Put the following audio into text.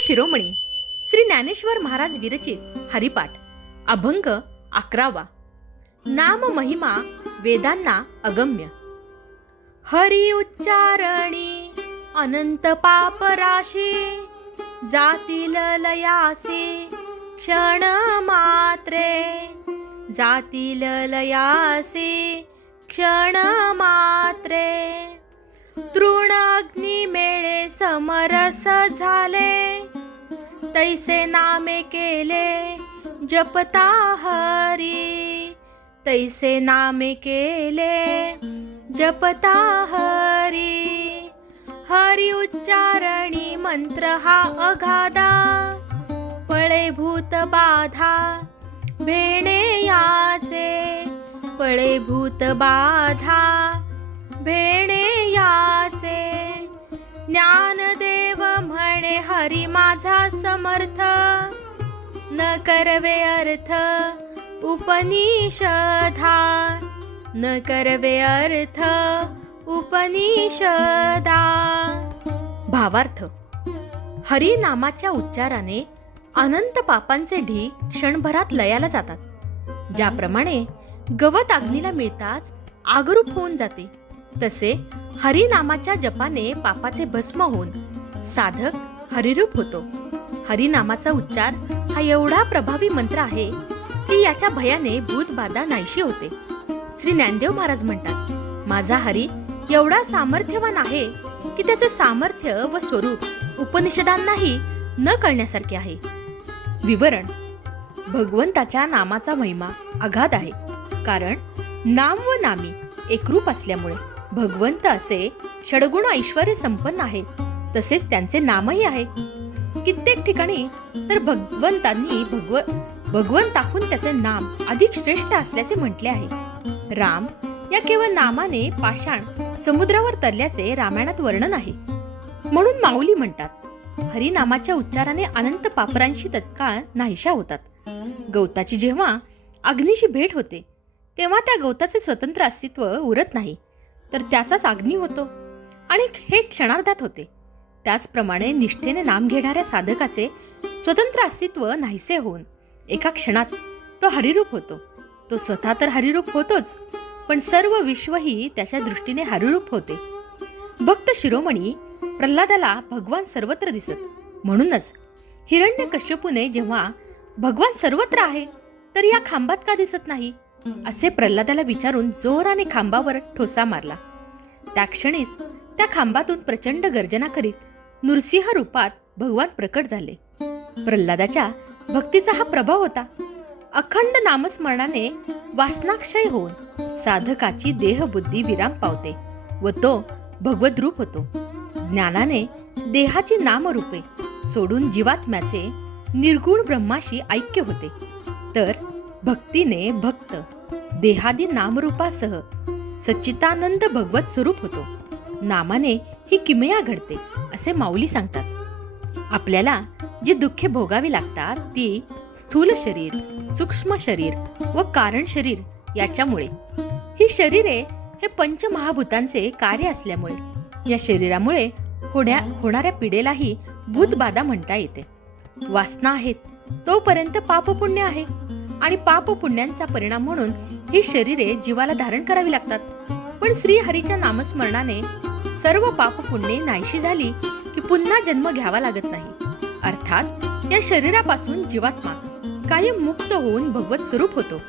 शिरोमणी श्री ज्ञानेश्वर महाराज विरचित हरिपाठ अभंग अकरावा. नाम महिमा वेदांना अगम्य. हरी उच्चारणी अनंत पाप राशी जातील लयासे क्षण मात्रे. जातील लयासे क्षण मात्रे. तृण अग्नी समरस झाले. तैसे नामे केले जपता हरी. तैसे नामे केले जपता हरी. हरी उच्चारणी मंत्र हा अगाधा. पळे भूत बाधा भेणे याचे. पळे भूत बाधा हरी माझा समर्थ. न करवे अर्थ उपनिषधा न करवे अर्थ उपनिषदा. भावार्थ हरी नामाच्या उच्चाराने अनंत पापांचे ढीग क्षणभरात लयाला जातात. ज्याप्रमाणे गवत अग्नीला मिळताच आगरूप होऊन जाते. तसे हरिनामाच्या जपाने पापाचे भस्म होऊन साधक हरिरूप होतो. हरिनामाचा उच्चार हा एवढा प्रभावी मंत्र आहे की याच्या भयाने भूतबाधा नाहीशी होते. श्री ज्ञानदेव महाराज म्हणतात माझा हरी एवढा सामर्थ्यवान आहे की त्याचे सामर्थ्य व स्वरूप उपनिषदांनाही न कळण्यासारखे आहे. विवरण भगवंताच्या नामाचा महिमा अगाध आहे कारण नाम व नामी एकरूप असल्यामुळे भगवंत असे षडगुण ऐश्वर संपन्न आहे तसेच त्यांचे नामही आहे कित्येक ठिकाणी तर भगवंतांनी भगव भगवंताहून त्याचे नाम अधिक श्रेष्ठ असल्याचे म्हटले आहे. राम या केवळ नामाने पाषाण समुद्रावर तरल्याचे रामायणात वर्णन आहे. म्हणून माऊली म्हणतात हरिनामाच्या उच्चाराने अनंत पापरांशी तत्काळ नाहीशा होतात. गवताची जेव्हा अग्नीशी भेट होते तेव्हा त्या गवताचे स्वतंत्र अस्तित्व उरत नाही तर त्याचाच अग्नी होतो आणि हे क्षणार्धात होते. त्याचप्रमाणे निष्ठेने नाम घेणाऱ्या साधकाचे स्वतंत्र अस्तित्व नाहीसे होऊन एका क्षणात तो हरिरूप होतो. तो स्वतः तर हरिरूप होतोच पण सर्व विश्वही त्याच्या दृष्टीने हरिरूप होते. भक्त शिरोमणी प्रल्हादाला भगवान सर्वत्र दिसत. म्हणूनच हिरण्य कश्यपूने जेव्हा भगवान सर्वत्र आहे तर या खांबात का दिसत नाही? असे प्रल्हादाला विचारून जोराने खांबावर ठोसा मारला. त्या क्षणीच त्या खांबातून प्रचंड गर्जना करीत नृसिंह रूपात भगवान प्रकट झाले. प्रल्हादाच्या भक्तीचा हा प्रभाव होता. अखंड नामस्मरणाने वासनाक्षय होऊन साधकाची देहबुद्धी विराम पावते व तो भगवत रूप होतो. ज्ञानाने देहाची नामरूपे सोडून जीवात्म्याचे निर्गुण ब्रह्माशी ऐक्य होते. तर भक्तीने भक्त देहादी नामरूपासह सच्चितानंद भगवत स्वरूप होतो. नामाने ही किमया घडते. असे माऊली सांगतात. आपल्याला जी दुःखे भोगावी लागतात ती स्थूल शरीर सूक्ष्म शरीर व कारण शरीर याच्यामुळे. ही शरीरे हे पंचमहाभूतांचे कार्य असल्यामुळे या शरीरामुळे होण्या होणाऱ्या पिढेलाही भूतबाधा म्हणता येते. वासना आहेत तोपर्यंत पापपुण्य आहे आणि पाप पुण्यांचा परिणाम म्हणून ही शरीरे जीवाला धारण करावी लागतात. पण श्रीहरीच्या नामस्मरणाने सर्व पाप पुण्ये नाहीशी झाली की पुन्हा जन्म घ्यावा लागत नाही. अर्थात या शरीरापासून जीवात्मा कायम मुक्त होऊन भगवत स्वरूप होतो.